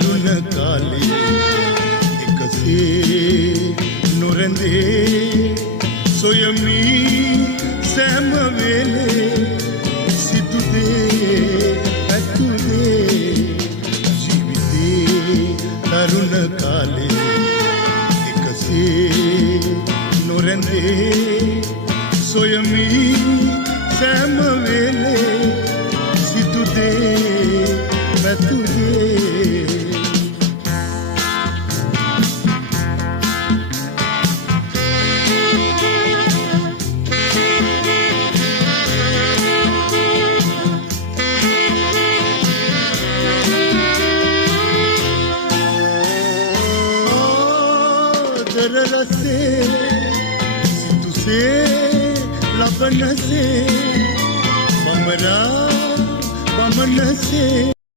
තරුණ කාලේ එකසේ නොරැඳේ සොයමි සෑම වෙලේ සිතුදේ ඇතුදේ ජීවිතේ තරුණ කාලේ එකසේ නොරැඳේ සොයමි සෑම වෙලේ සිතුදේ ඇතුදේ रसे तुसे लबन से बमरा बमन से